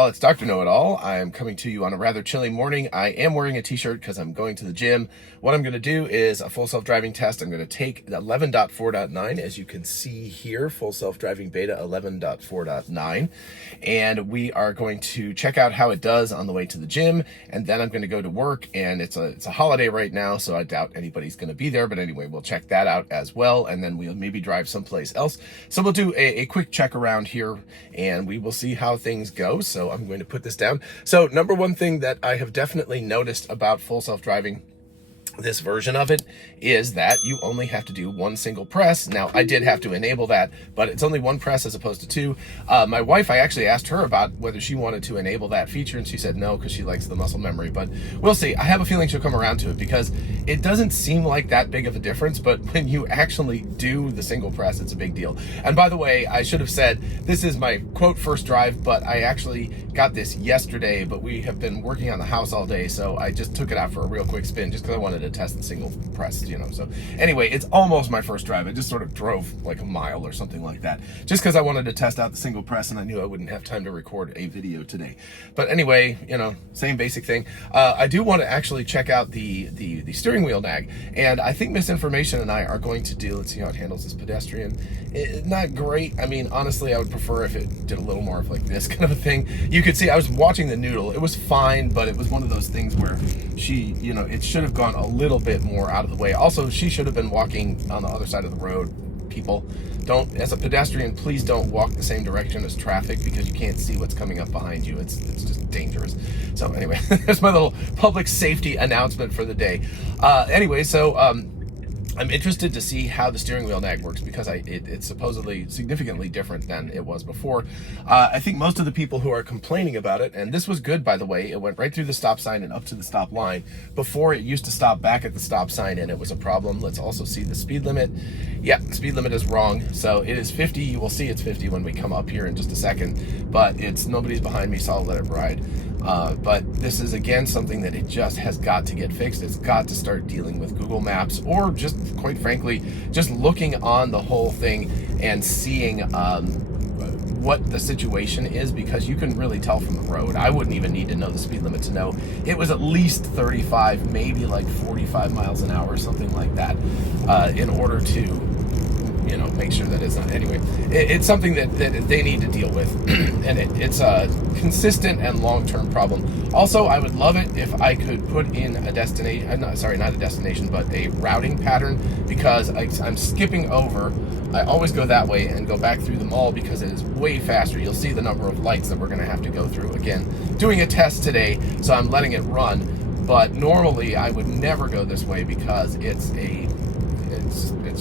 y'all, it's Dr. Know-It-All. I am coming to you on a rather chilly morning. I am wearing a t-shirt because I'm going to the gym. What I'm going to do is a full self-driving test. I'm going to take 11.4.9, as you can see here, full self-driving beta 11.4.9. And we are going to check out how it does on the way to the gym. And then I'm going to go to work, and it's a holiday right now, so I doubt anybody's going to be there. But anyway, we'll check that out as well. And then we'll maybe drive someplace else. So we'll do a quick check around here, and we will see how things go. So I'm going to put this down. So number one thing that I have definitely noticed about full self-driving, this version of it, is that you only have to do one single press. Now, I did have to enable that, but it's only one press as opposed to two. My wife, I actually asked her about whether she wanted to enable that feature, and she said no, because she likes the muscle memory, but we'll see. I have a feeling she'll come around to it, because it doesn't seem like that big of a difference, but when you actually do the single press, it's a big deal. And by the way, I should have said, this is my quote first drive, but I actually got this yesterday, but we have been working on the house all day, so I just took it out for a real quick spin, just because I wanted to test the single press, you know. So anyway, it's almost my first drive. I just sort of drove like a mile or something like that, just because I wanted to test out the single press, and I knew I wouldn't have time to record a video today. But anyway, you know, same basic thing. I do want to actually check out the steering wheel nag, and I think Misinformation and I are going to do, let's see how it handles this pedestrian. Not great. I mean, honestly, I would prefer if it did a little more of like this kind of a thing. You could see I was watching the noodle. It was fine, but it was one of those things where she, you know, it should have gone a little bit more out of the way. Also, she should have been walking on the other side of the road. People, don't, as a pedestrian, please don't walk the same direction as traffic, because you can't see what's coming up behind you. It's just dangerous. So anyway, there's my little public safety announcement for the day. Anyway, so I'm interested to see how the steering wheel nag works, because it's supposedly significantly different than it was before. I think most of the people who are complaining about it, and this was good, by the way, it went right through the stop sign and up to the stop line. Before, it used to stop back at the stop sign, and it was a problem. Let's also see the speed limit. Yeah, the speed limit is wrong. So it is 50. You will see it's 50 when we come up here in just a second, but it's nobody's behind me, so I'll let it ride. But this is, again, something that it just has got to get fixed. It's got to start dealing with Google Maps, or just, quite frankly, just looking on the whole thing and seeing what the situation is, because you can really tell from the road. I wouldn't even need to know the speed limit to know it was at least 35, maybe like 45 miles an hour or something like that, in order to, you know, make sure that it's not. Anyway, it's something that they need to deal with, and it's a consistent and long-term problem. Also, I would love it if I could put in a destination, not a destination, but a routing pattern, because I'm skipping over. I always go that way and go back through the mall, because it is way faster. You'll see the number of lights that we're going to have to go through. Again, doing a test today, so I'm letting it run, but normally I would never go this way, because it's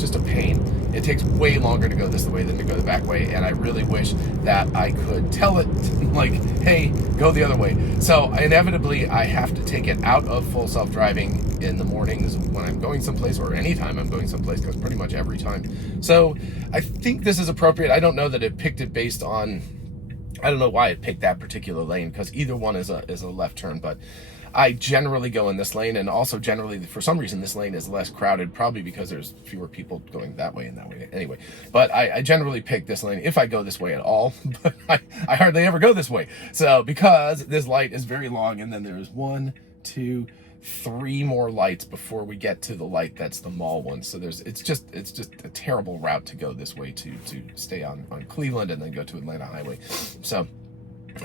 just a pain. It takes way longer to go this way than to go the back way, and I really wish that I could tell it, like, hey, go the other way. So inevitably, I have to take it out of full self-driving in the mornings when I'm going someplace, or anytime I'm going someplace, because pretty much every time. So I think this is appropriate. I don't know that it picked it based on, I don't know why it picked that particular lane, because either one is a left turn, but I generally go in this lane, and also generally, for some reason, this lane is less crowded, probably because there's fewer people going that way and that way. Anyway, but I generally pick this lane if I go this way at all, but I hardly ever go this way. So, because this light is very long, and then there's 1, 2, 3 more lights before we get to the light that's the mall one. So it's just a terrible route to go this way, to stay on Cleveland and then go to Atlanta Highway. So,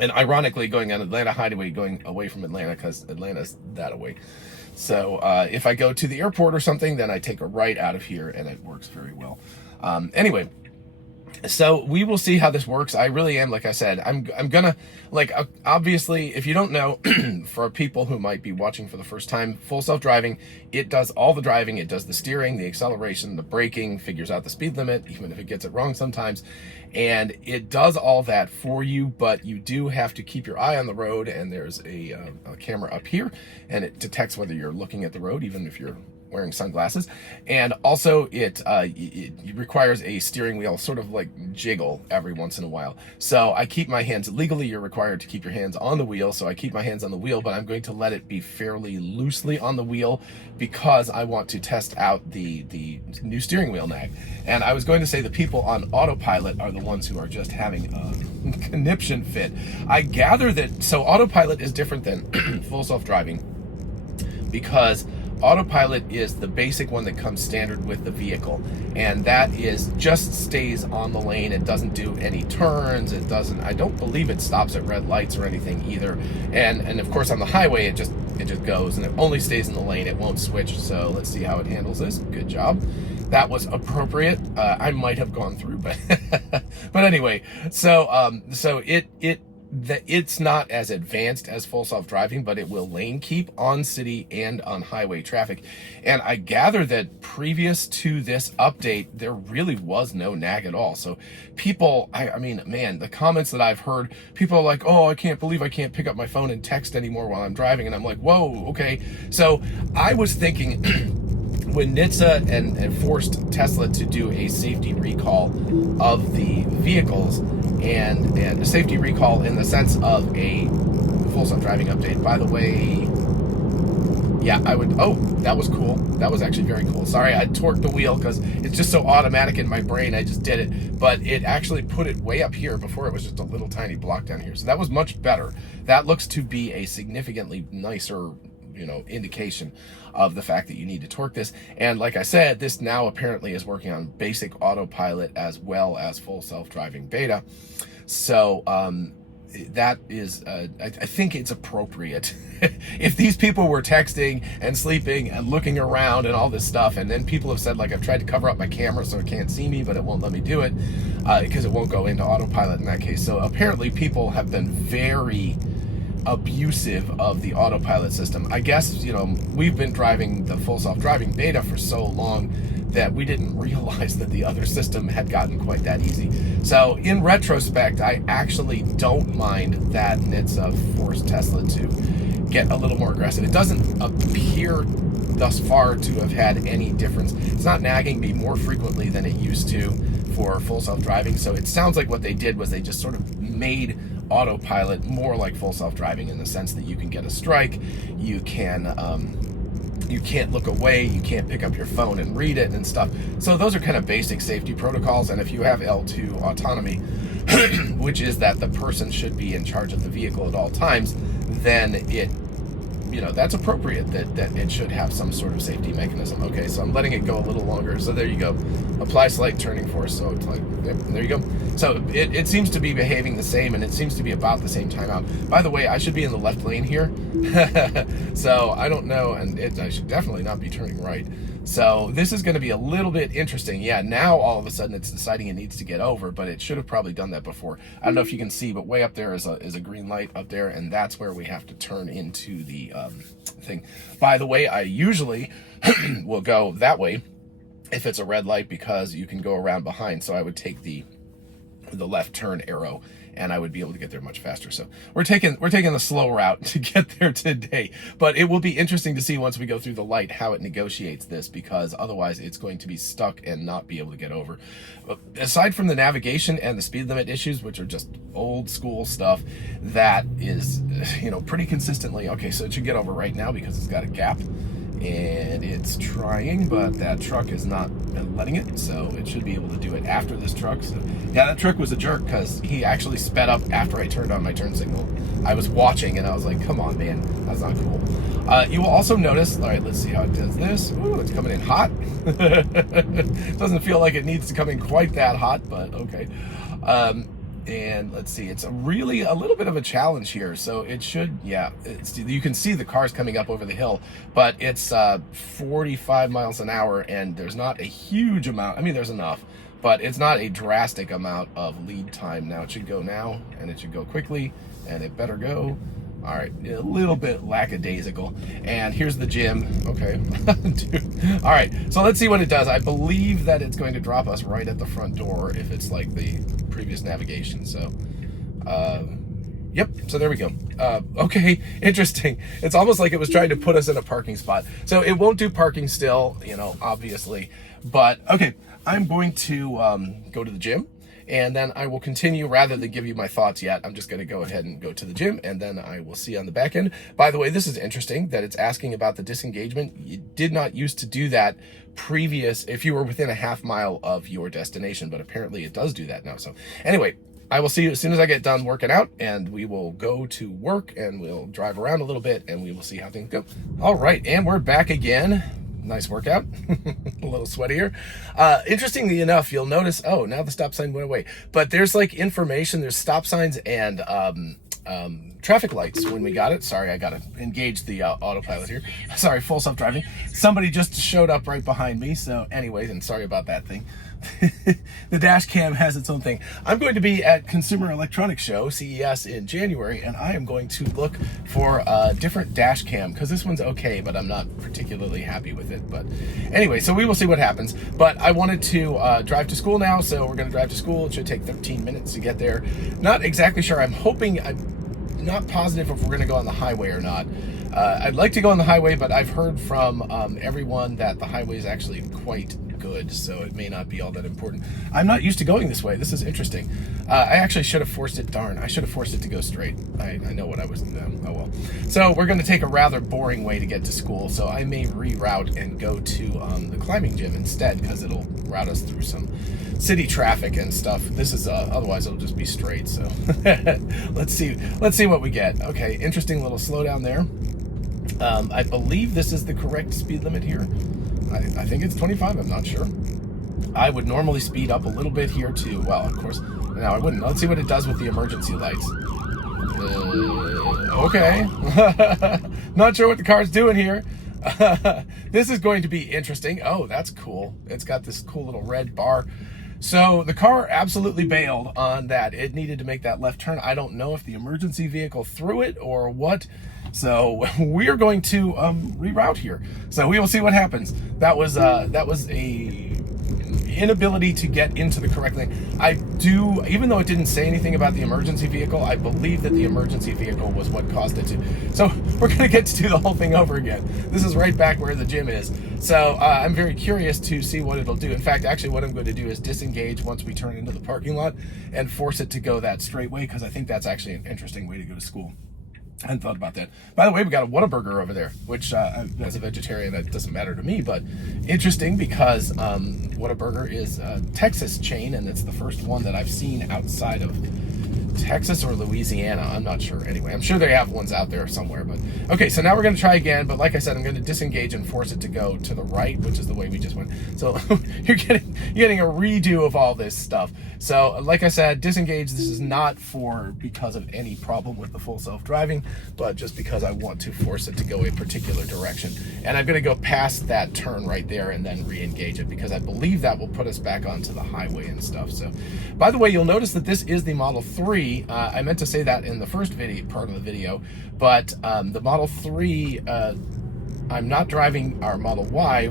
and ironically, going on Atlanta Highway, going away from Atlanta, because Atlanta's that away. So if I go to the airport or something, then I take a right out of here, and it works very well. Anyway, so we will see how this works. I really am, like I said, I'm gonna, like, obviously, if you don't know, for people who might be watching for the first time, full self-driving, it does all the driving. It does the steering, the acceleration, the braking, figures out the speed limit, even if it gets it wrong sometimes. And it does all that for you, but you do have to keep your eye on the road, and there's a camera up here, and it detects whether you're looking at the road, even if you're wearing sunglasses. And also it requires a steering wheel sort of like jiggle every once in a while. So I keep my hands, legally you're required to keep your hands on the wheel, so I keep my hands on the wheel, but I'm going to let it be fairly loosely on the wheel because I want to test out the new steering wheel nag. And I was going to say the people on autopilot are the ones who are just having a conniption fit. I gather that, so autopilot is different than full self-driving because autopilot is the basic one that comes standard with the vehicle, and that is just stays on the lane. It doesn't do any turns. It doesn't, I don't believe it stops at red lights or anything either. And of course on the highway it just goes, and it only stays in the lane. It won't switch. So let's see how it handles this. Good job. That was appropriate. I might have gone through, but but anyway, so it's not as advanced as full self-driving, but it will lane keep on city and on highway traffic. And I gather that previous to this update, there really was no nag at all. So people, I mean, man, the comments that I've heard, people are like, oh, I can't believe I can't pick up my phone and text anymore while I'm driving. And I'm like, whoa, okay. So I was thinking, when NHTSA and forced Tesla to do a safety recall of the vehicles, and a safety recall in the sense of a full self-driving update. By the way, yeah, I would, oh, that was cool. That was actually very cool. Sorry, I torqued the wheel because it's just so automatic in my brain. I just did it, but it actually put it way up here. Before it was just a little tiny block down here. So that was much better. That looks to be a significantly nicer, you know, indication of the fact that you need to torque this. And like I said, this now apparently is working on basic autopilot as well as full self-driving beta. So that is, I think it's appropriate. If these people were texting and sleeping and looking around and all this stuff, and then people have said, like, I've tried to cover up my camera so it can't see me, but it won't let me do it because it won't go into autopilot in that case. So apparently people have been very abusive of the autopilot system. I guess, you know, we've been driving the full self-driving beta for so long that we didn't realize that the other system had gotten quite that easy. So in retrospect, I actually don't mind that NHTSA forced Tesla to get a little more aggressive. It doesn't appear thus far to have had any difference. It's not nagging me more frequently than it used to for full self-driving. So it sounds like what they did was they just sort of made autopilot more like full self-driving in the sense that you can get a strike, you can you can't look away, you can't pick up your phone and read it and stuff. So those are kind of basic safety protocols. And if you have L2 autonomy, which is that the person should be in charge of the vehicle at all times, then it, you know, that's appropriate that it should have some sort of safety mechanism. Okay, so I'm letting it go a little longer. So there you go. Apply slight turning force. So it's like, yep, there you go. So it seems to be behaving the same, and it seems to be about the same timeout. By the way, I should be in the left lane here. So I don't know, and I should definitely not be turning right. So this is going to be a little bit interesting. Yeah, now all of a sudden it's deciding it needs to get over, but it should have probably done that before. I don't know if you can see, but way up there is a green light up there, and that's where we have to turn into the thing. By the way, I usually will go that way if it's a red light because you can go around behind. So I would take the left turn arrow, and I would be able to get there much faster. So we're taking the slow route to get there today, but it will be interesting to see once we go through the light how it negotiates this, because otherwise it's going to be stuck and not be able to get over. Aside from the navigation and the speed limit issues, which are just old school stuff, that is, you know, pretty consistently, okay, so it should get over right now because it's got a gap. And it's trying, but that truck is not letting it, so it should be able to do it after this truck. So yeah, that truck was a jerk because he actually sped up after I turned on my turn signal. I was watching and I was like, come on, man, that's not cool. You will also notice, all right, let's see how it does this. Ooh, it's coming in hot. Doesn't feel like it needs to come in quite that hot, but okay. And let's see, it's really a little bit of a challenge here. So it should, yeah, you can see the cars coming up over the hill, but it's 45 miles an hour, and there's not a huge amount. I mean, there's enough, but it's not a drastic amount of lead time. Now it should go now, and it should go quickly, and it better go. All right, a little bit lackadaisical. And here's the gym. Okay. Dude. All right, so let's see what it does. I believe that it's going to drop us right at the front door if it's like the previous navigation. So Yep, so there we go. Okay, interesting. It's almost like it was trying to put us in a parking spot. So it won't do parking still, you know, obviously. But, okay, I'm going to go to the gym, and then I will continue. Rather than give you my thoughts yet, I'm just going to go ahead and go to the gym, and then I will see on the back end. By the way, this is interesting that it's asking about the disengagement. You did not used to do that previous if you were within a half mile of your destination, but apparently it does do that now. So anyway, I will see you as soon as I get done working out, and we will go to work, and we'll drive around a little bit, and we will see how things go. All right, and we're back again. Nice workout. A little sweatier. Interestingly enough, you'll notice, oh, now the stop sign went away. But there's like information, there's stop signs and traffic lights when we got it. Sorry, I got to engage the autopilot here. Sorry, full self-driving. Somebody just showed up right behind me. So anyways, and sorry about that thing. The dash cam has its own thing. I'm going to be at Consumer Electronics Show, CES, in January, and I am going to look for a different dash cam because this one's okay, but I'm not particularly happy with it. But anyway, so we will see what happens. But I wanted to drive to school now, so we're going to drive to school. It should take 13 minutes to get there. Not exactly sure. I'm not positive if we're going to go on the highway or not. I'd like to go on the highway, but I've heard from everyone that the highway is actually quite good, so it may not be all that important. I'm not used to going this way. This is interesting. I actually should have forced it. Darn, I should have forced it to go straight. I know what I was doing. Oh well. So we're going to take a rather boring way to get to school, so I may reroute and go to the climbing gym instead, because it'll route us through some city traffic and stuff. This is otherwise it'll just be straight. So let's see what we get. Okay, interesting little slowdown there. I believe this is the correct speed limit here. I think it's 25, I'm not sure. I would normally speed up a little bit here too. Well, of course, no, I wouldn't. Let's see what it does with the emergency lights. Okay. Not sure what the car's doing here. This is going to be interesting. Oh, that's cool. It's got this cool little red bar. So the car absolutely bailed on that. It needed to make that left turn. I don't know if the emergency vehicle threw it or what. So we're going to reroute here. So we will see what happens. That was a inability to get into the correct lane. I do, even though it didn't say anything about the emergency vehicle, I believe that the emergency vehicle was what caused it to. So we're going to get to do the whole thing over again. This is right back where the gym is. So I'm very curious to see what it'll do. In fact, actually what I'm going to do is disengage once we turn into the parking lot and force it to go that straight way, because I think that's actually an interesting way to go to school. I hadn't thought about that. By the way, we got a Whataburger over there, which as a vegetarian, that doesn't matter to me, but interesting because Whataburger is a Texas chain, and it's the first one that I've seen outside of Texas or Louisiana. I'm not sure. Anyway, I'm sure they have ones out there somewhere. But okay, so now we're going to try again. But like I said, I'm going to disengage and force it to go to the right, which is the way we just went. So you're getting a redo of all this stuff. So like I said, disengage. This is not because of any problem with the full self-driving, but just because I want to force it to go a particular direction. And I'm going to go past that turn right there and then re-engage it, because I believe that will put us back onto the highway and stuff. So by the way, you'll notice that this is the Model 3. I meant to say that in the first part of the video, but the Model 3, I'm not driving our Model Y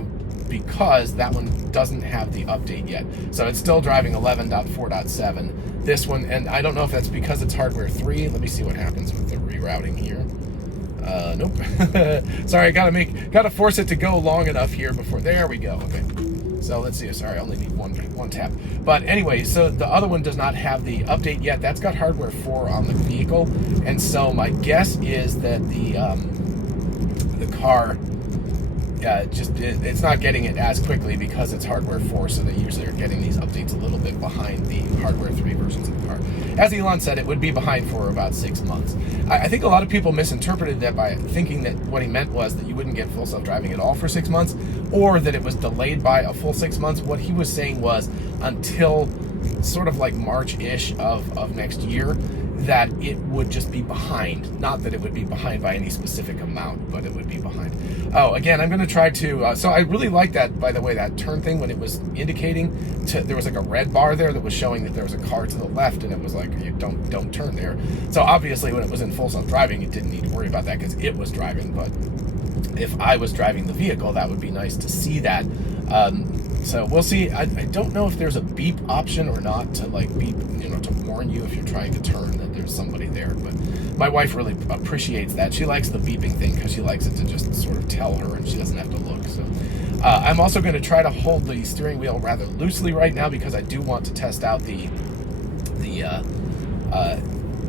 because that one doesn't have the update yet. So it's still driving 11.4.7. This one, and I don't know if that's because it's hardware 3. Let me see what happens with the rerouting here. Nope. Sorry, gotta force it to go long enough here before. There we go. Okay. So let's see. Sorry, I only need one tap. But anyway, so the other one does not have the update yet. That's got hardware 4 on the vehicle, and so my guess is that the car it's not getting it as quickly because it's hardware 4. So they usually are getting these updates a little bit behind the hardware 3 versions of the car. As Elon said, it would be behind for about 6 months. I think a lot of people misinterpreted that by thinking that what he meant was that you wouldn't get full self-driving at all for 6 months, or that it was delayed by a full 6 months. What he was saying was until sort of like March-ish of next year, that it would just be behind. Not that it would be behind by any specific amount, but it would be behind. Oh, again, I'm going to try to... so I really like that, by the way, that turn thing when it was indicating. There was like a red bar there that was showing that there was a car to the left, and it was like, you don't turn there. So obviously when it was in full self-driving, it didn't need to worry about that because it was driving. But if I was driving the vehicle, that would be nice to see that. So we'll see. I don't know if there's a beep option or not to like beep, to warn you if you're trying to turn that there's somebody there. But my wife really appreciates that. She likes the beeping thing because she likes it to just sort of tell her and she doesn't have to look. So I'm also going to try to hold the steering wheel rather loosely right now because I do want to test out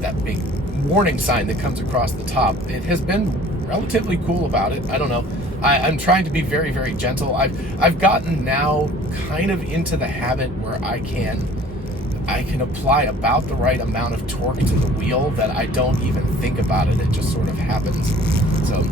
that big warning sign that comes across the top. It has been relatively cool about it. I don't know. I'm trying to be very, very gentle. I've gotten now kind of into the habit where I can apply about the right amount of torque to the wheel that I don't even think about it. It just sort of happens. So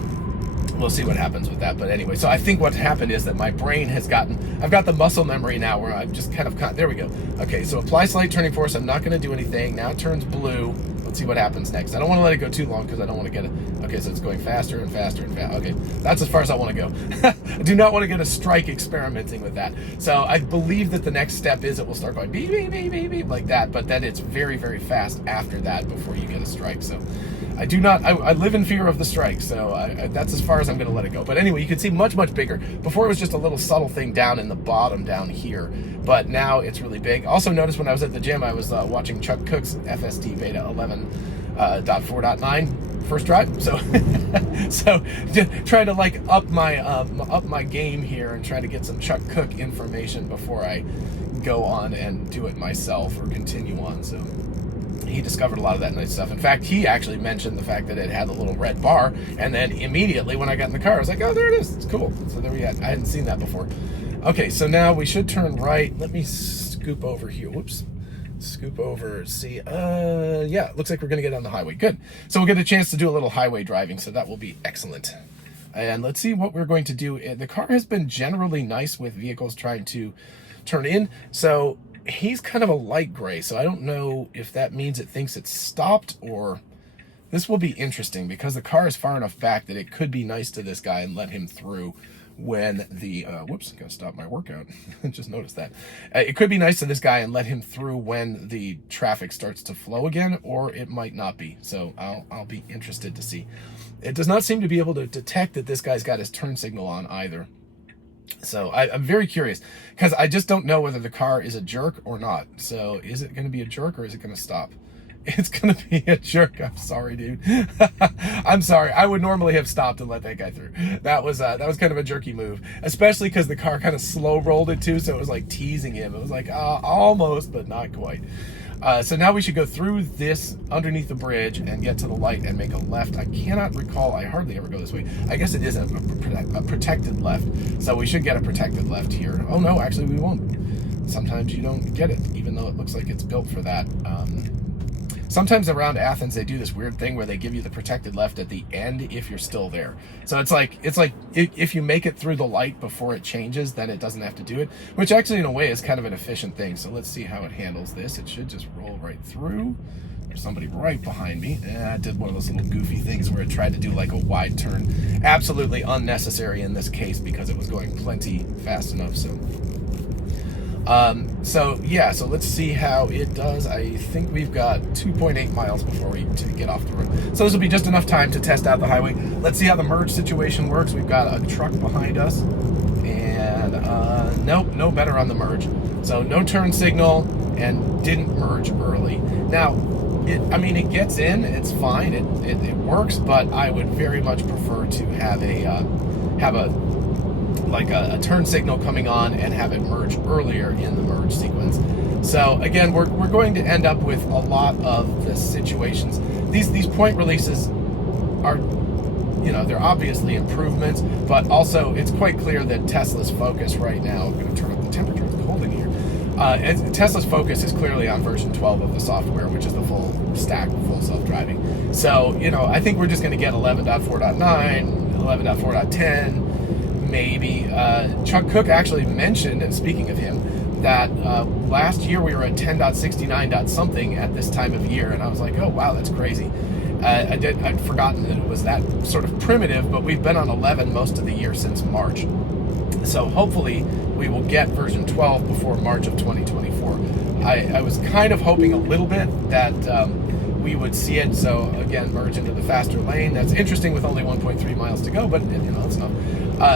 we'll see what happens with that. But anyway, so I think what happened is that my brain has I've got the muscle memory now where I've just kind of, there we go. Okay, so apply slight turning force. I'm not going to do anything. Now it turns blue. Let's see what happens next. I don't want to let it go too long because I don't want to get it. Okay, so it's going faster and faster and faster. Okay, that's as far as I want to go. I do not want to get a strike experimenting with that. So I believe that the next step is it will start going beep, beep, beep, beep, beep, like that, but then it's very, very fast after that before you get a strike. So I live in fear of the strike, so that's as far as I'm going to let it go. But anyway, you can see much, much bigger. Before it was just a little subtle thing down in the bottom down here, but now it's really big. Also notice when I was at the gym, I was watching Chuck Cook's FSD Beta 11.4.9 first drive. So so trying to like up my game here and try to get some Chuck Cook information before I go on and do it myself or continue on. So he discovered a lot of that nice stuff. In fact, he actually mentioned the fact that it had a little red bar, and then immediately when I got in the car, I was like, oh, there it is. It's cool. So there we had. I hadn't seen that before. Okay, so now we should turn right. Let me scoop over here. Whoops. Scoop over. See, yeah, looks like we're going to get on the highway. Good. So we'll get a chance to do a little highway driving, so that will be excellent. And let's see what we're going to do. The car has been generally nice with vehicles trying to turn in. So he's kind of a light gray, so I don't know if that means it thinks it's stopped, or this will be interesting because the car is far enough back that it could be nice to this guy and let him through when the whoops, gotta stop my workout. Just noticed that. It could be nice to this guy and let him through when the traffic starts to flow again, or it might not be. So I'll be interested to see. It does not seem to be able to detect that this guy's got his turn signal on either. So I'm very curious because I just don't know whether the car is a jerk or not. So is it going to be a jerk or is it going to stop? It's going to be a jerk. I'm sorry, dude. I'm sorry. I would normally have stopped and let that guy through. That was kind of a jerky move, especially because the car kind of slow rolled it too. So it was like teasing him. It was like almost, but not quite. So now we should go through this underneath the bridge and get to the light and make a left. I cannot recall. I hardly ever go this way. I guess it is a protected left. So we should get a protected left here. Oh no, actually we won't. Sometimes you don't get it, even though it looks like it's built for that. Sometimes around Athens, they do this weird thing where they give you the protected left at the end if you're still there. So it's like if you make it through the light before it changes, then it doesn't have to do it, which actually in a way is kind of an efficient thing. So let's see how it handles this. It should just roll right through. There's somebody right behind me. I did one of those little goofy things where it tried to do like a wide turn. Absolutely unnecessary in this case because it was going plenty fast enough. So yeah, so let's see how it does. I think we've got 2.8 miles before we get off the road. So this will be just enough time to test out the highway. Let's see how the merge situation works. We've got a truck behind us, and nope, no better on the merge. So no turn signal and didn't merge early. Now, it gets in, it's fine, it works, but I would very much prefer to have a turn signal coming on and have it merge earlier in the merge sequence. So again, we're going to end up with a lot of the situations. These point releases are, they're obviously improvements, but also it's quite clear that Tesla's focus right now, I'm going to turn up the temperature, it's cold in here. Tesla's focus is clearly on version 12 of the software, which is the full stack, full self-driving. So, I think we're just going to get 11.4.9, 11.4.10, maybe. Chuck Cook actually mentioned, and speaking of him, that last year we were at 10.69. something at this time of year, and I was like, oh wow, that's crazy. I'd forgotten that it was that sort of primitive, but we've been on 11 most of the year since March. So hopefully we will get version 12 before March of 2024. I was kind of hoping a little bit that we would see it, so again, merge into the faster lane. That's interesting with only 1.3 miles to go, but it's not.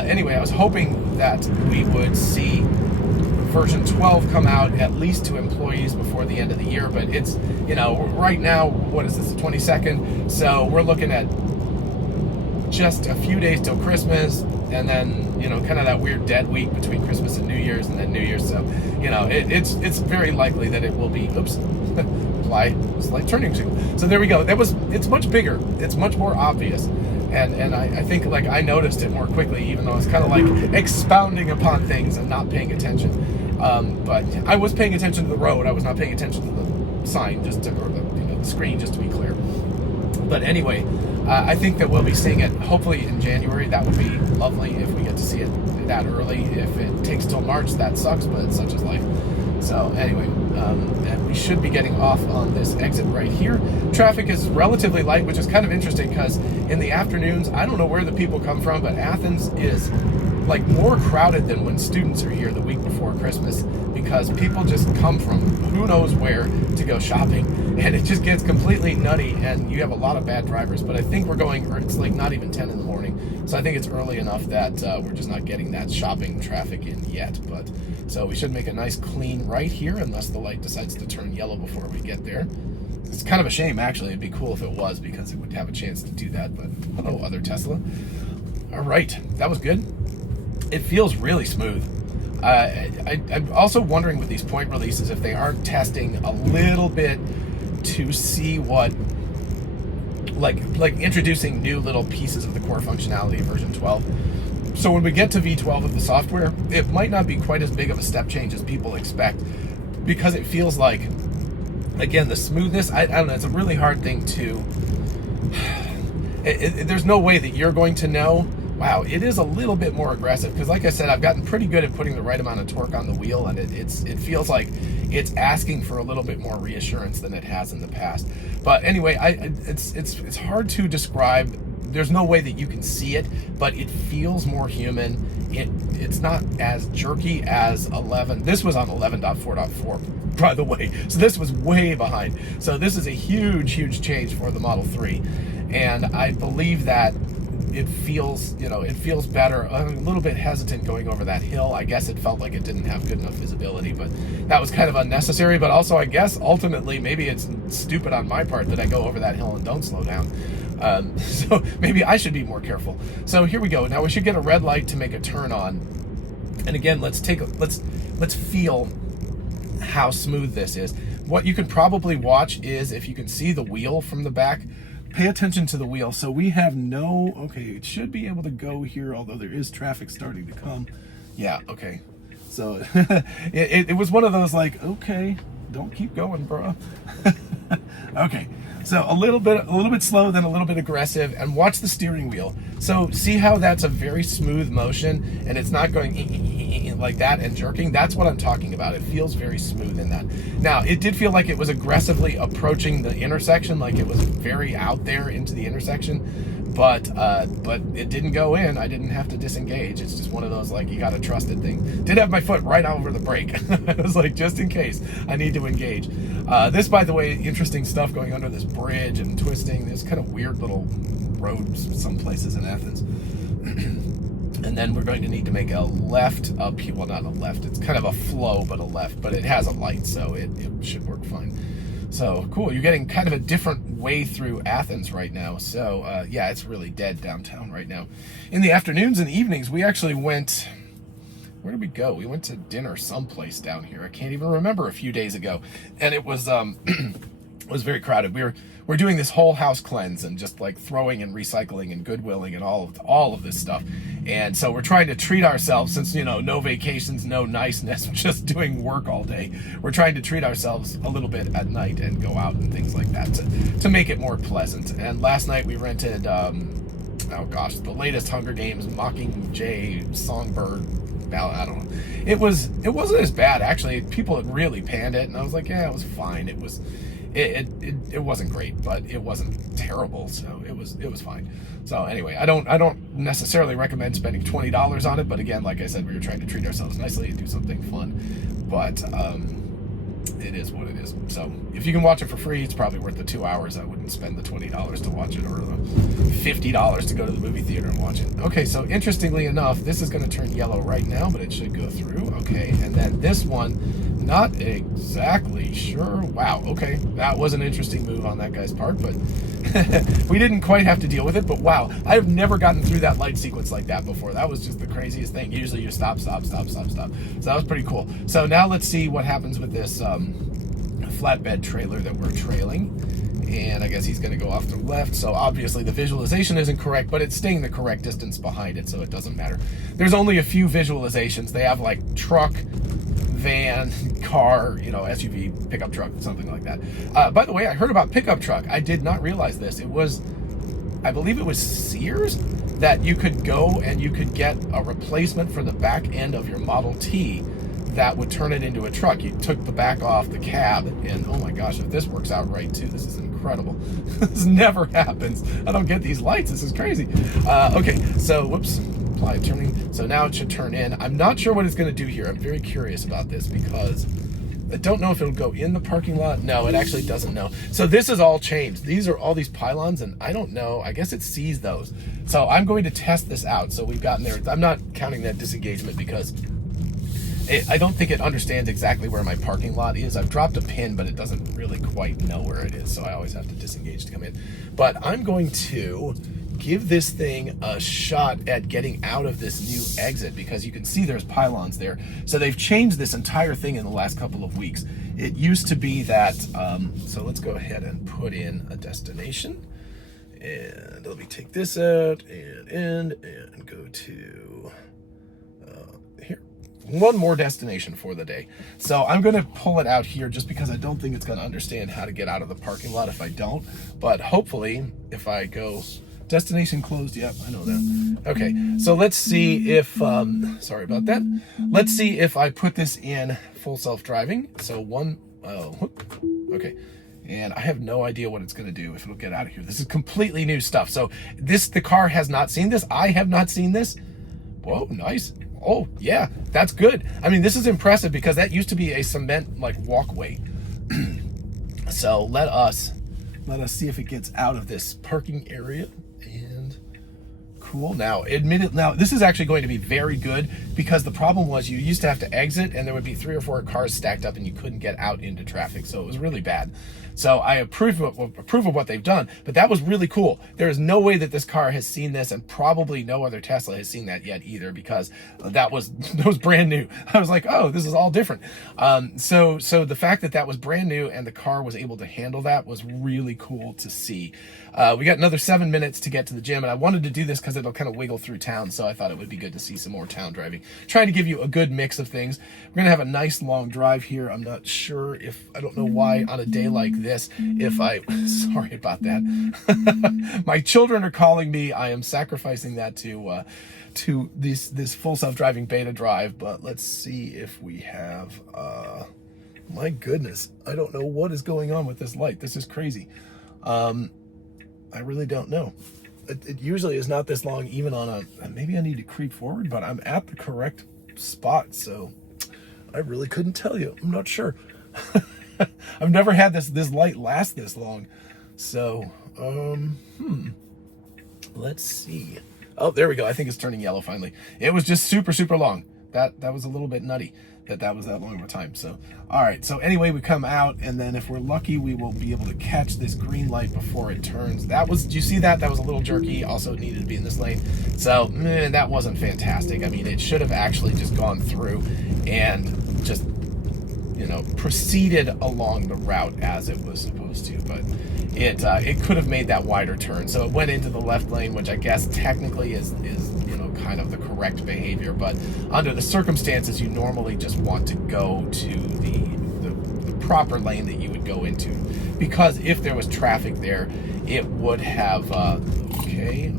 Anyway, I was hoping that we would see version 12 come out at least to employees before the end of the year, but it's, right now, what is this, the 22nd? So we're looking at just a few days till Christmas, and then, kind of that weird dead week between Christmas and New Year's, and then New Year's. So, it's very likely that it will be, apply slight turning signal. So there we go. It's much bigger. It's much more obvious. And I think, like, I noticed it more quickly, even though I was kind of like expounding upon things and not paying attention. But I was paying attention to the road. I was not paying attention to the sign, or the screen, just to be clear. But anyway, I think that we'll be seeing it hopefully in January. That would be lovely if we get to see it that early. If it takes till March, that sucks, but such is life. So anyway, and we should be getting off on this exit right here. Traffic is relatively light, which is kind of interesting because in the afternoons, I don't know where the people come from, but Athens is like more crowded than when students are here the week before Christmas, because people just come from who knows where to go shopping, and it just gets completely nutty, and you have a lot of bad drivers. But I think it's like not even 10 in the morning, so I think it's early enough that we're just not getting that shopping traffic in yet. But so we should make a nice clean right here, unless the light decides to turn yellow before we get there. It's kind of a shame, actually. It'd be cool if it was, because it would have a chance to do that. But hello, other Tesla. All right, that was good. It feels really smooth. I'm also wondering with these point releases if they aren't testing a little bit to see what, like introducing new little pieces of the core functionality of version 12. So when we get to V12 of the software, it might not be quite as big of a step change as people expect, because it feels like, again, the smoothness, I don't know, it's a really hard thing to, there's no way that you're going to know. Wow, it is a little bit more aggressive, because like I said, I've gotten pretty good at putting the right amount of torque on the wheel, and it feels like it's asking for a little bit more reassurance than it has in the past. But anyway, it's hard to describe. There's no way that you can see it, but it feels more human. It's not as jerky as 11. This was on 11.4.4, by the way, so this was way behind. So this is a huge change for the Model 3, and I believe that it feels better. I'm a little bit hesitant going over that hill. I guess it felt like it didn't have good enough visibility, but that was kind of unnecessary. But also, I guess ultimately maybe it's stupid on my part that I go over that hill and don't slow down. So maybe I should be more careful. So here we go. Now we should get a red light to make a turn on. And again, let's feel how smooth this is. What you can probably watch is, if you can see the wheel from the back, pay attention to the wheel. So we have okay, it should be able to go here, although there is traffic starting to come. Yeah, okay. So it was one of those like, okay, don't keep going, bro. Okay, so a little bit slow, then a little bit aggressive, and watch the steering wheel. So see how that's a very smooth motion, and it's not going like that and jerking. That's what I'm talking about. It feels very smooth in that. Now, it did feel like it was aggressively approaching the intersection, like it was very out there into the intersection. But it didn't go in. I didn't have to disengage. It's just one of those, like, you got to trust it thing. Did have my foot right over the brake. I was like, just in case I need to engage. This, by the way, interesting stuff going under this bridge and twisting. There's kind of weird little roads some places in Athens. And then we're going to need to make a left up here. Well, not a left. It's kind of a flow, but a left. But it has a light, so it should work fine. So cool, you're getting kind of a different way through Athens right now. So yeah, it's really dead downtown right now. In the afternoons and evenings, we actually went, where did we go? We went to dinner someplace down here. I can't even remember, a few days ago. And it was it was very crowded. We're doing this whole house cleanse and just like throwing and recycling and goodwilling and all of this stuff. And so we're trying to treat ourselves, since, no vacations, no niceness, just doing work all day. We're trying to treat ourselves a little bit at night and go out and things like that to make it more pleasant. And last night we rented, the latest Hunger Games Mockingjay Songbird ballad. I don't know. It wasn't as bad, actually. People had really panned it, and I was like, yeah, it was fine. It wasn't great, but it wasn't terrible, so it was fine. So anyway, I don't necessarily recommend spending $20 on it, but again, like I said, we were trying to treat ourselves nicely and do something fun. But it is what it is. So if you can watch it for free, it's probably worth the 2 hours. I wouldn't spend the $20 to watch it, or the $50 to go to the movie theater and watch it. Okay, so interestingly enough, this is going to turn yellow right now, but it should go through. Okay, and then this one, not exactly sure. Wow, okay, that was an interesting move on that guy's part, but we didn't quite have to deal with it. But wow, I've never gotten through that light sequence like that before. That was just the craziest thing. Usually you stop. So that was pretty cool. So now let's see what happens with this flatbed trailer that we're trailing. And I guess he's going to go off to the left. So obviously the visualization isn't correct, but it's staying the correct distance behind it, so it doesn't matter. There's only a few visualizations. They have like truck, van, car, you know, SUV, pickup truck, something like that. By the way, I heard about pickup truck. I did not realize this. It was, I believe it was Sears, that you could go and you could get a replacement for the back end of your Model T that would turn it into a truck. You took the back off the cab, and oh my gosh, if this works out right too, this is incredible. This never happens. I don't get these lights. This is crazy. Okay, so whoops, apply turning. So now it should turn in. I'm not sure what it's going to do here. I'm very curious about this because I don't know if it'll go in the parking lot. No, it actually doesn't know. So this is all changed. These are all these pylons, and I don't know. I guess it sees those. So I'm going to test this out. So we've gotten there. I'm not counting that disengagement because I don't think it understands exactly where my parking lot is. I've dropped a pin, but it doesn't really quite know where it is, so I always have to disengage to come in. But I'm going to give this thing a shot at getting out of this new exit, because you can see there's pylons there. So they've changed this entire thing in the last couple of weeks. It used to be that, so let's go ahead and put in a destination. And let me take this out and go to here. One more destination for the day. So I'm going to pull it out here just because I don't think it's going to understand how to get out of the parking lot if I don't. But hopefully, if I go destination closed, yep, I know that. Okay, so let's see if, sorry about that. Let's see if I put this in full self-driving. So okay. And I have no idea what it's going to do, if it'll get out of here. This is completely new stuff. So the car has not seen this. I have not seen this. Whoa, nice. Oh, yeah, that's good. I mean, this is impressive because that used to be a cement like walkway. So let us see if it gets out of this parking area. And cool. Now, this is actually going to be very good because the problem was you used to have to exit and there would be 3 or 4 cars stacked up and you couldn't get out into traffic. So it was really bad. So I approve of what they've done, but that was really cool. There is no way that this car has seen this, and probably no other Tesla has seen that yet either, because that was brand new. I was like, oh, this is all different. So the fact that was brand new and the car was able to handle that was really cool to see. We got another 7 minutes to get to the gym, and I wanted to do this because it'll kind of wiggle through town, so I thought it would be good to see some more town driving. Trying to give you a good mix of things. We're gonna have a nice long drive here. I'm not sure I don't know why on a day like this, sorry about that. My children are calling me. I am sacrificing that to this full self-driving beta drive, but let's see if we have, my goodness, I don't know what is going on with this light. This is crazy. I really don't know. It usually is not this long, even on maybe I need to creep forward, but I'm at the correct spot, so I really couldn't tell you. I'm not sure. I've never had this light last this long. So, let's see. Oh, there we go. I think it's turning yellow finally. It was just super, super long. That was a little bit nutty that was that long of a time. So, all right. So anyway, we come out, and then if we're lucky, we will be able to catch this green light before it turns. Do you see that? That was a little jerky. Also, it needed to be in this lane. So, that wasn't fantastic. I mean, it should have actually just gone through and just, proceeded along the route as it was supposed to, but it could have made that wider turn. So it went into the left lane, which I guess technically is kind of the correct behavior, but under the circumstances, you normally just want to go to the proper lane that you would go into, because if there was traffic there, it would have, okay.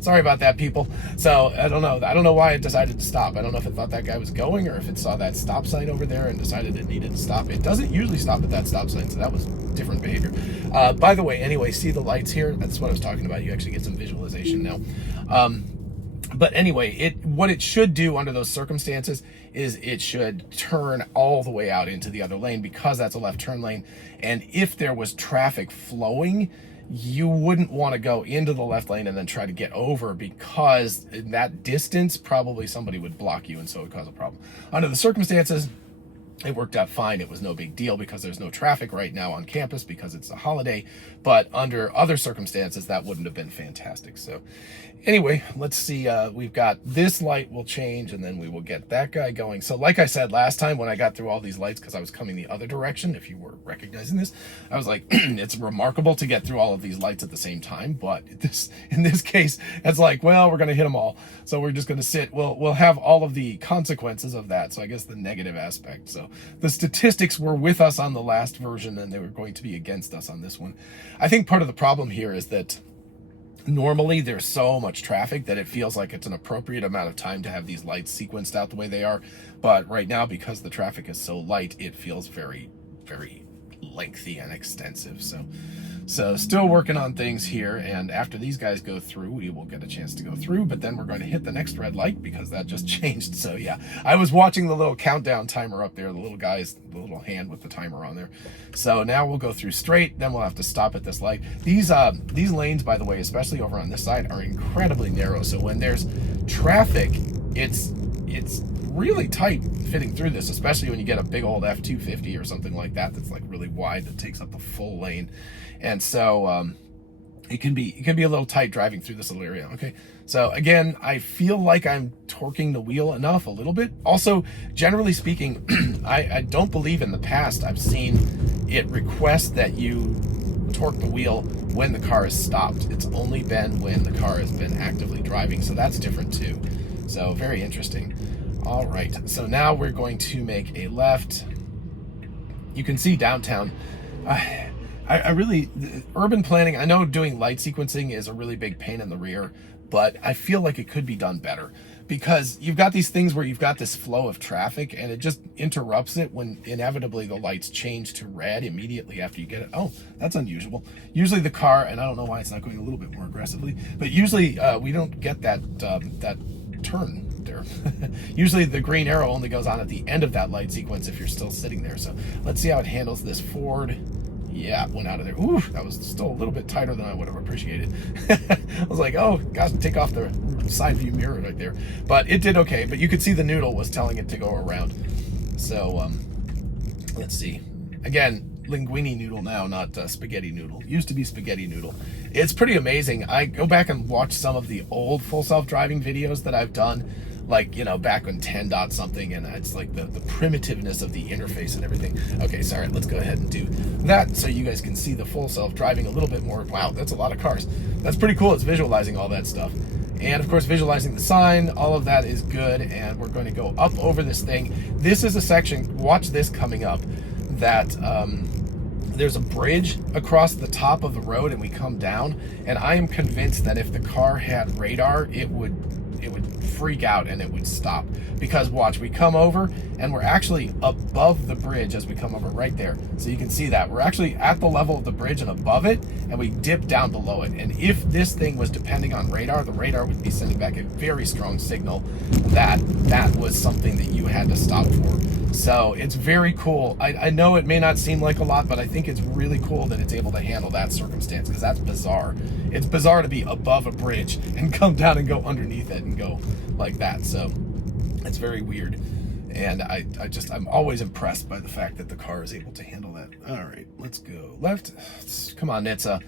Sorry about that, people. So I don't know why it decided to stop. I don't know if it thought that guy was going, or if it saw that stop sign over there and decided it needed to stop. It doesn't usually stop at that stop sign, so that was different behavior. By the way, anyway, see the lights here? That's what I was talking about. You actually get some visualization now. But anyway, what it should do under those circumstances is it should turn all the way out into the other lane, because that's a left turn lane. And if there was traffic flowing, you wouldn't want to go into the left lane and then try to get over, because in that distance, probably somebody would block you, and so it would cause a problem. Under the circumstances, it worked out fine. It was no big deal because there's no traffic right now on campus because it's a holiday. But under other circumstances, that wouldn't have been fantastic. So anyway, let's see. We've got this light will change, and then we will get that guy going. So like I said last time, when I got through all these lights, because I was coming the other direction, if you were recognizing this, I was like, it's remarkable to get through all of these lights at the same time. But in this case, it's like, well, we're going to hit them all. So we're just going to sit. We'll have all of the consequences of that. So I guess the negative aspect. So the statistics were with us on the last version, and they were going to be against us on this one. I think part of the problem here is that normally there's so much traffic that it feels like it's an appropriate amount of time to have these lights sequenced out the way they are. But right now, because the traffic is so light, it feels very, very lengthy and extensive. So still working on things here, and after these guys go through, we will get a chance to go through, but then we're going to hit the next red light because that just changed. So yeah, I was watching the little countdown timer up there, the little hand with the timer on there. So now we'll go through straight, then we'll have to stop at this light. These lanes, by the way, especially over on this side, are incredibly narrow. So when there's traffic, it's really tight fitting through this, especially when you get a big old F-250 or something like that that's like really wide, that takes up the full lane. And so it can be a little tight driving through this little area. Okay, so again, I feel like I'm torquing the wheel enough a little bit. Also, generally speaking, I don't believe in the past I've seen it request that you torque the wheel when the car is stopped. It's only been when the car has been actively driving, so that's different too. So very interesting. All right, so now we're going to make a left. You can see downtown. I really, urban planning, I know doing light sequencing is a really big pain in the rear, but I feel like it could be done better, because you've got these things where you've got this flow of traffic and it just interrupts it when inevitably the lights change to red immediately after you get it. Oh, that's unusual. Usually the car, and I don't know why it's not going a little bit more aggressively, but usually we don't get that turn there. Usually the green arrow only goes on at the end of that light sequence if you're still sitting there. So let's see how it handles this forward. Yeah, went out of there. Ooh, that was still a little bit tighter than I would have appreciated. I was like, oh, gotta take off the side view mirror right there. But it did okay, but you could see the noodle was telling it to go around. So, let's see. Again, linguine noodle now, not spaghetti noodle. Used to be spaghetti noodle. It's pretty amazing. I go back and watch some of the old full self-driving videos that I've done, like, you know, back when 10 dot something, and it's like the primitiveness of the interface and everything. Okay, sorry, let's go ahead and do that so you guys can see the full self-driving a little bit more. Wow, that's a lot of cars. That's pretty cool. It's visualizing all that stuff. And of course, visualizing the sign, all of that is good. And we're going to go up over this thing. This is a section, watch this coming up, that there's a bridge across the top of the road and we come down. And I am convinced that if the car had radar, it would freak out and it would stop, because watch, we come over and we're actually above the bridge as we come over right there. So you can see that we're actually at the level of the bridge and above it, and we dip down below it. And if this thing was depending on radar, the radar would be sending back a very strong signal that that was something that you had to stop for. So it's very cool. I know it may not seem like a lot, but I think it's really cool that it's able to handle that circumstance, because that's bizarre. It's bizarre to be above a bridge and come down and go underneath it and go like that. So it's very weird. And I'm always impressed by the fact that the car is able to handle that. All right, let's go left. Come on, NHTSA.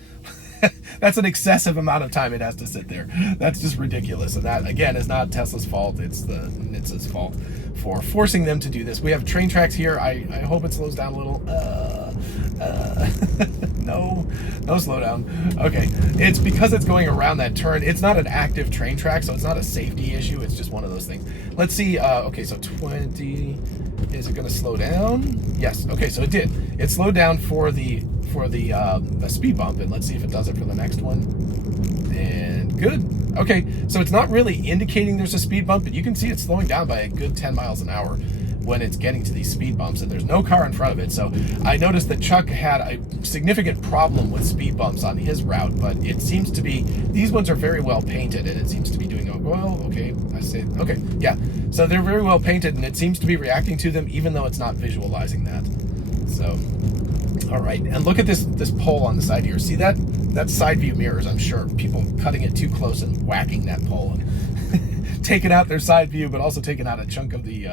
That's an excessive amount of time it has to sit there. That's just ridiculous. And that, again, is not Tesla's fault. It's the NHTSA's fault for forcing them to do this. We have train tracks here. I hope it slows down a little. No slowdown. Okay, it's because it's going around that turn. It's not an active train track, so it's not a safety issue. It's just one of those things. Let's see. Okay, so 20. Is it going to slow down? Yes. Okay, so it did. It slowed down for the speed bump, and let's see if it does it for the next one. And good. Okay, so it's not really indicating there's a speed bump, but you can see it's slowing down by a good 10 miles an hour. when it's getting to these speed bumps, and there's no car in front of it. So I noticed that Chuck had a significant problem with speed bumps on his route, but it seems to be, these ones are very well painted, and it seems to be doing, well, okay, I say, okay, yeah. So they're very well painted, and it seems to be reacting to them, even though it's not visualizing that. So, all right, and look at this pole on the side here. See that? That's side view mirrors, I'm sure. People cutting it too close and whacking that pole and taking out their side view, but also taking out a chunk of the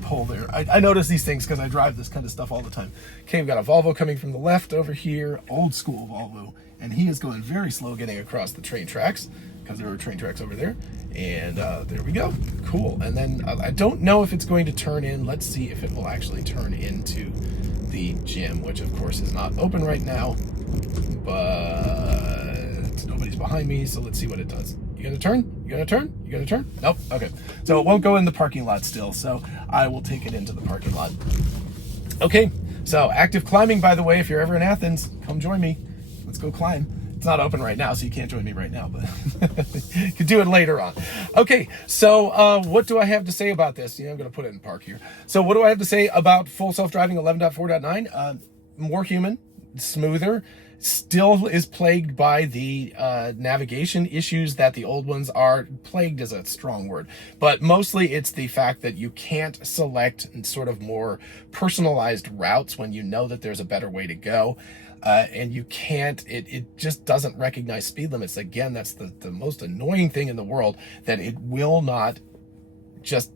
pole there. I notice these things because I drive this kind of stuff all the time. Okay, we've got a Volvo coming from the left over here, old school Volvo, and he is going very slow getting across the train tracks because there are train tracks over there. And there we go. Cool. And then I don't know if it's going to turn in. Let's see if it will actually turn into the gym, which of course is not open right now, but nobody's behind me, so let's see what it does. You gonna turn? You gonna turn? You gonna turn? Nope. Okay. So it won't go in the parking lot still, so I will take it into the parking lot. Okay. So active climbing, by the way, if you're ever in Athens, come join me. Let's go climb. It's not open right now, so you can't join me right now, but you can do it later on. Okay, so what do I have to say about this? I'm going to put it in park here. So what do I have to say about full self-driving 11.4.9? More human, smoother, still is plagued by the navigation issues that the old ones are. Plagued is a strong word, but mostly it's the fact that you can't select sort of more personalized routes when you know that there's a better way to go. And you can't, it just doesn't recognize speed limits. Again, that's the most annoying thing in the world, that it will not just,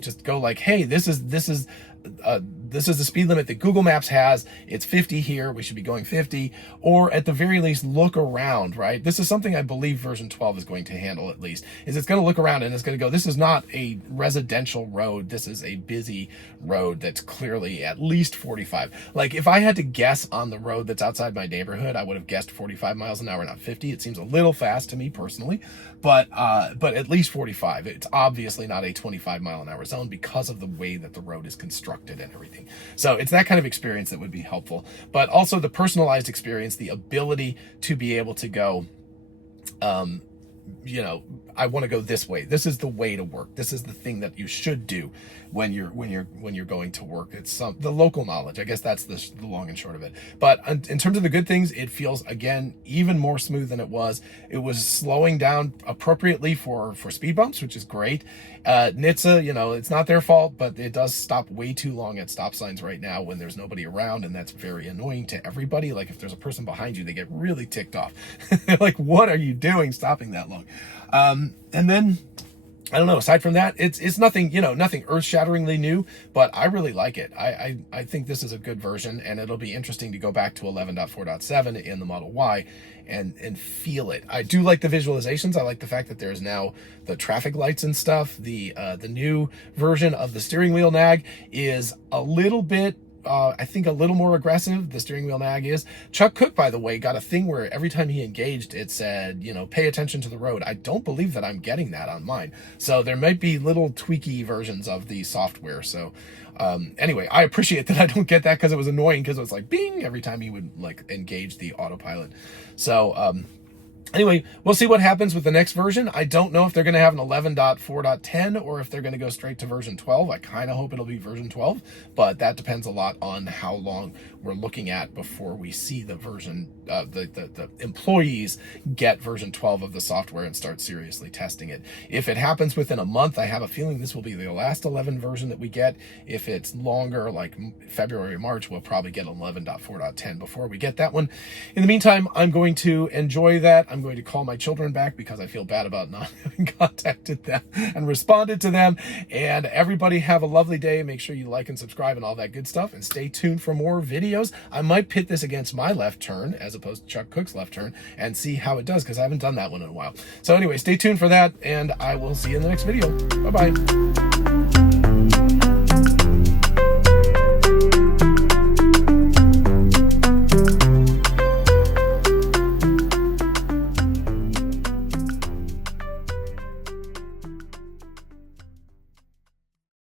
just go like, hey, this is the speed limit that Google Maps has. It's 50 here. We should be going 50, or at the very least look around, right? This is something I believe version 12 is going to handle, at least, is it's going to look around and it's going to go, this is not a residential road. This is a busy road that's clearly at least 45. Like if I had to guess on the road that's outside my neighborhood, I would have guessed 45 miles an hour, not 50. It seems a little fast to me personally, but at least 45. It's obviously not a 25-mile-an-hour zone because of the way that the road is constructed and everything. So it's that kind of experience that would be helpful, but also the personalized experience, the ability to be able to go, I want to go this way. This is the way to work. This is the thing that you should do when you're going to work. It's the local knowledge. I guess that's the long and short of it. But in terms of the good things, it feels, again, even more smooth than it was. It was slowing down appropriately for speed bumps, which is great. NHTSA, it's not their fault, but it does stop way too long at stop signs right now when there's nobody around, and that's very annoying to everybody. Like if there's a person behind you, they get really ticked off. Like, what are you doing stopping that long? And then, I don't know, aside from that, it's nothing, nothing earth-shatteringly new, but I really like it. I think this is a good version, and it'll be interesting to go back to 11.4.7 in the Model Y and feel it. I do like the visualizations. I like the fact that there's now the traffic lights and stuff. The new version of the steering wheel nag is a little bit, I think a little more aggressive. The steering wheel nag is. Chuck Cook, by the way, got a thing where every time he engaged, it said, pay attention to the road. I don't believe that I'm getting that on mine. So there might be little tweaky versions of the software. So anyway, I appreciate that I don't get that, because it was annoying, because it was like bing every time he would like engage the autopilot. So anyway, we'll see what happens with the next version. I don't know if they're going to have an 11.4.10 or if they're going to go straight to version 12. I kind of hope it'll be version 12, but that depends a lot on how long we're looking at before we see the version, the employees get version 12 of the software and start seriously testing it. If it happens within a month, I have a feeling this will be the last 11 version that we get. If it's longer, like February, March, we'll probably get 11.4.10 before we get that one. In the meantime, I'm going to enjoy that. I'm going to call my children back because I feel bad about not having contacted them and responded to them. And everybody have a lovely day. Make sure you like and subscribe and all that good stuff, and stay tuned for more videos. I might pit this against my left turn as opposed to Chuck Cook's left turn and see how it does, because I haven't done that one in a while. So anyway, stay tuned for that, and I will see you in the next video. Bye-bye.